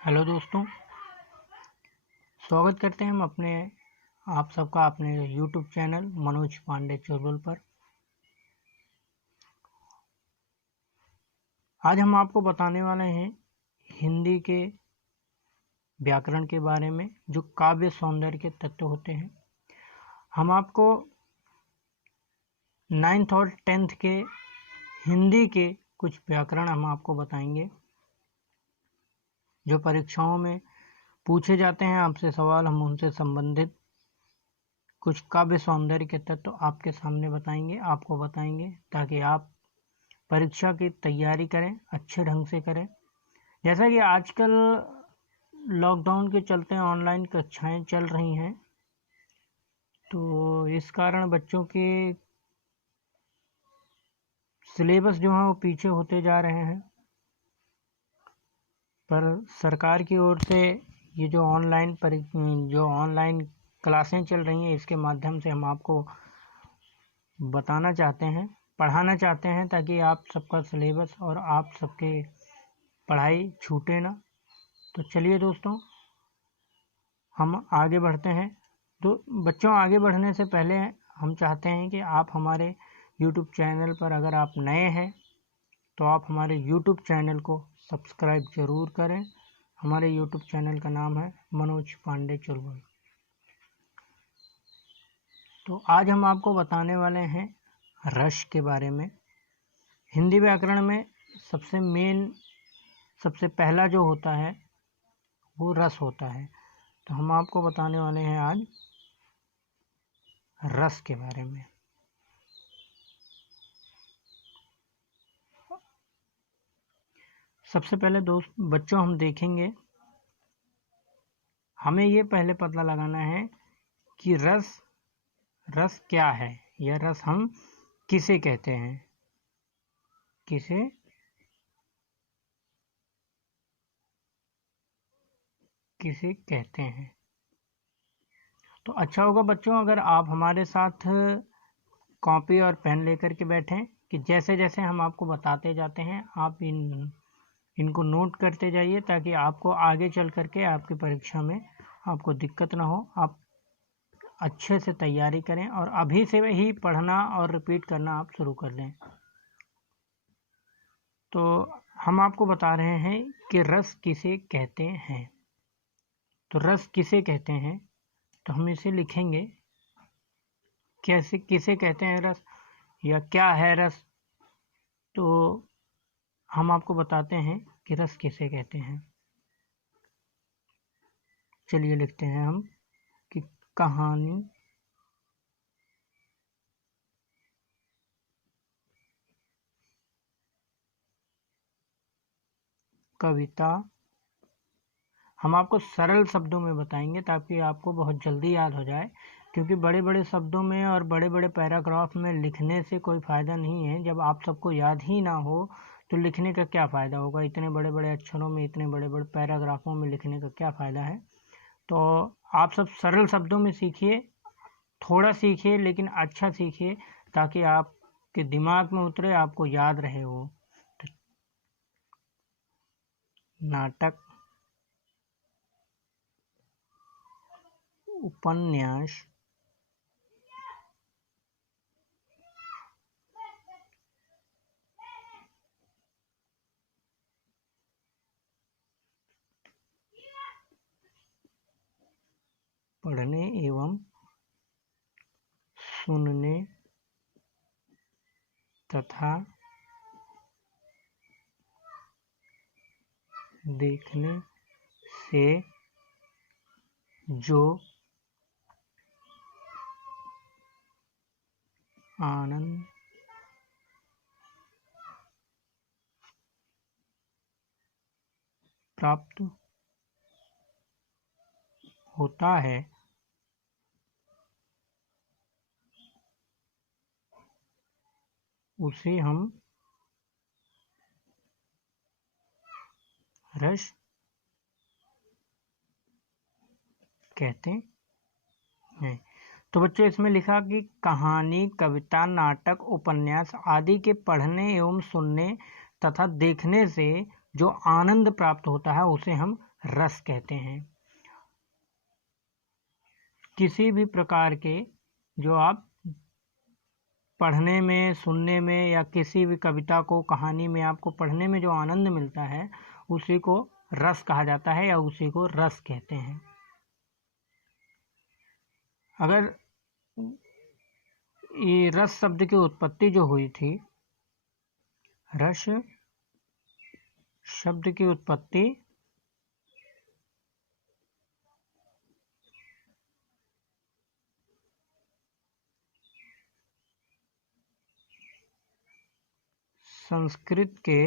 Hello दोस्तों, स्वागत करते हैं हम आप सबका अपने यूट्यूब चैनल मनोज पांडे चुलबुल पर। आज हम आपको बताने वाले हैं हिंदी के व्याकरण के बारे में, जो काव्य सौंदर्य के तत्व होते हैं। हम आपको 9th और 10th के हिंदी के कुछ व्याकरण हम आपको बताएंगे, जो परीक्षाओं में पूछे जाते हैं आपसे सवाल। हम उनसे संबंधित कुछ काव्य सौंदर्य के तत्व आपके सामने आपको बताएंगे, ताकि आप परीक्षा की तैयारी करें, अच्छे ढंग से करें। जैसा कि आजकल लॉकडाउन के चलते ऑनलाइन कक्षाएं चल रही हैं, तो इस कारण बच्चों के सिलेबस जो है वो पीछे होते जा रहे हैं। पर सरकार की ओर से ये जो ऑनलाइन क्लासें चल रही हैं, इसके माध्यम से हम आपको बताना चाहते हैं, पढ़ाना चाहते हैं, ताकि आप सबका सिलेबस और आप सबके पढ़ाई छूटे ना। तो चलिए दोस्तों, हम आगे बढ़ते हैं। तो बच्चों, आगे बढ़ने से पहले हम चाहते हैं कि आप हमारे YouTube चैनल पर, अगर आप नए हैं तो आप हमारे YouTube चैनल को सब्सक्राइब जरूर करें। हमारे YouTube चैनल का नाम है मनोज पांडे चुलबुल। तो आज हम आपको बताने वाले हैं रस के बारे में। हिंदी व्याकरण में सबसे पहला जो होता है वो रस होता है। तो हम आपको बताने वाले हैं आज रस के बारे में। सबसे पहले बच्चों, हम देखेंगे, हमें ये पहले पता लगाना है कि रस क्या है, या रस हम किसे कहते हैं। किसे कहते हैं। तो अच्छा होगा बच्चों, अगर आप हमारे साथ कॉपी और पेन लेकर के बैठें, कि जैसे जैसे हम आपको बताते जाते हैं आप इनको नोट करते जाइए, ताकि आपको आगे चल करके आपकी परीक्षा में आपको दिक्कत ना हो, आप अच्छे से तैयारी करें और अभी से ही पढ़ना और रिपीट करना आप शुरू कर दें। तो हम आपको बता रहे हैं कि रस किसे कहते हैं। तो रस किसे कहते हैं, तो हम इसे लिखेंगे कैसे, किसे कहते हैं रस, या क्या है रस। तो हम आपको बताते हैं कि रस किसे कहते हैं। चलिए लिखते हैं हम कि कहानी, कविता। हम आपको सरल शब्दों में बताएंगे ताकि आपको बहुत जल्दी याद हो जाए, क्योंकि बड़े बड़े शब्दों में और बड़े बड़े पैराग्राफ में लिखने से कोई फ़ायदा नहीं है। जब आप सबको याद ही ना हो तो लिखने का क्या फ़ायदा होगा। इतने बड़े बड़े अक्षरों में, इतने बड़े बड़े पैराग्राफों में लिखने का क्या फ़ायदा है। तो आप सब सरल शब्दों में सीखिए, थोड़ा सीखिए लेकिन अच्छा सीखिए, ताकि आपके दिमाग में उतरे, आपको याद रहे वो। तो नाटक, उपन्यास, पढ़ने एवं सुनने तथा देखने से जो आनंद प्राप्त होता है, उसे हम रस कहते हैं। तो बच्चों, इसमें लिखा कि कहानी, कविता, नाटक, उपन्यास आदि के पढ़ने एवं सुनने तथा देखने से जो आनंद प्राप्त होता है उसे हम रस कहते हैं। किसी भी प्रकार के जो आप पढ़ने में, सुनने में या किसी भी कविता को, कहानी में आपको पढ़ने में जो आनंद मिलता है उसी को रस कहा जाता है या उसी को रस कहते हैं। अगर ये रस शब्द की उत्पत्ति जो हुई थी, रस शब्द की उत्पत्ति संस्कृत के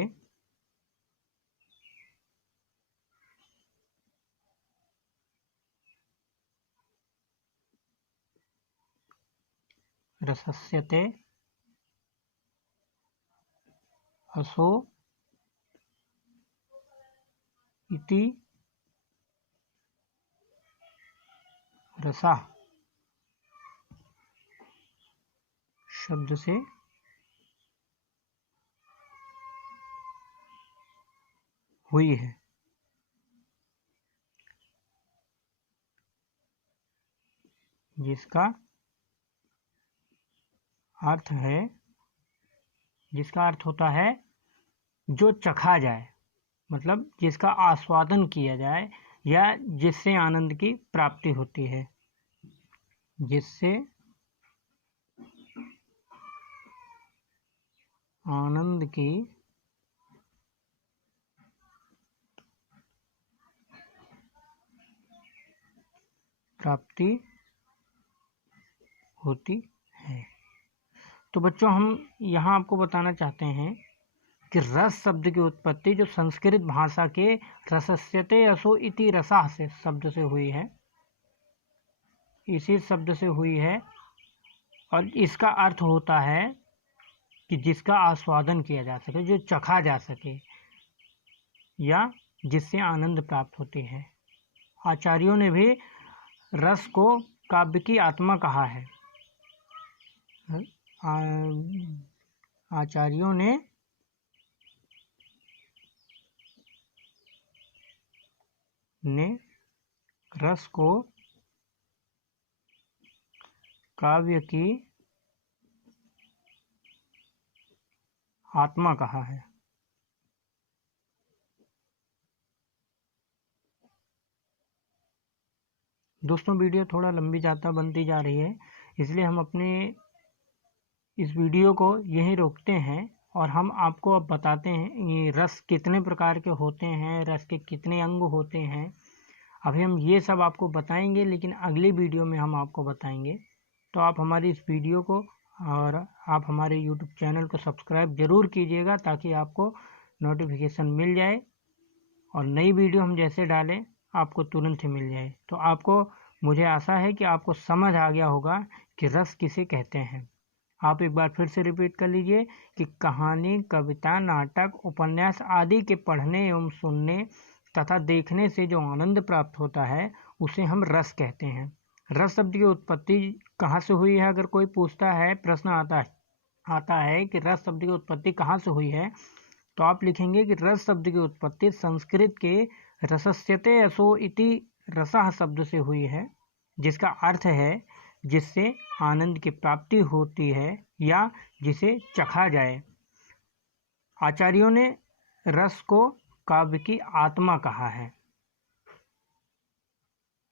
रसस्यते असो इति रसा शब्द से हुई है, जिसका अर्थ होता है जो चखा जाए, मतलब जिसका आस्वादन किया जाए या जिससे आनंद की प्राप्ति होती है, जिससे आनंद की प्राप्ति होती है। तो बच्चों, हम यहाँ आपको बताना चाहते हैं कि रस शब्द की उत्पत्ति जो संस्कृत भाषा के रसस्यते असो इति रसा से शब्द से हुई है, इसी शब्द से हुई है, और इसका अर्थ होता है कि जिसका आस्वादन किया जा सके, जो चखा जा सके या जिससे आनंद प्राप्त होती है। आचार्यों ने भी रस को काव्य की आत्मा कहा है। आचार्यों ने रस को काव्य की आत्मा कहा है। दोस्तों, वीडियो थोड़ा लंबी बनती जा रही है, इसलिए हम अपने इस वीडियो को यहीं रोकते हैं और हम आपको अब बताते हैं ये रस कितने प्रकार के होते हैं, रस के कितने अंग होते हैं। अभी हम ये सब आपको बताएंगे, लेकिन अगली वीडियो में हम आपको बताएंगे। तो आप हमारी इस वीडियो को और आप हमारे यूट्यूब चैनल को सब्सक्राइब ज़रूर कीजिएगा, ताकि आपको नोटिफिकेशन मिल जाए और नई वीडियो हम जैसे डालें आपको तुरंत ही मिल जाए। तो आपको, मुझे आशा है कि आपको समझ आ गया होगा कि रस किसे कहते हैं। आप एक बार फिर से रिपीट कर लीजिए कि कहानी, कविता, नाटक, उपन्यास आदि के पढ़ने एवं सुनने तथा देखने से जो आनंद प्राप्त होता है उसे हम रस कहते हैं। रस शब्द की उत्पत्ति कहाँ से हुई है, अगर कोई पूछता है, प्रश्न आता है कि रस शब्द की उत्पत्ति कहाँ से हुई है, तो आप लिखेंगे कि रस शब्द की उत्पत्ति संस्कृत के रसस्यते असो इति रसः शब्द से हुई है, जिसका अर्थ है जिससे आनंद की प्राप्ति होती है या जिसे चखा जाए। आचार्यों ने रस को काव्य की आत्मा कहा है।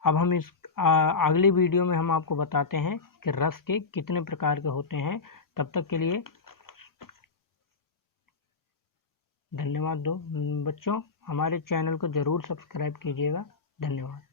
अब हम इस अगली वीडियो में हम आपको बताते हैं कि रस के कितने प्रकार के होते हैं। तब तक के लिए धन्यवाद बच्चों। हमारे चैनल को ज़रूर सब्सक्राइब कीजिएगा। धन्यवाद।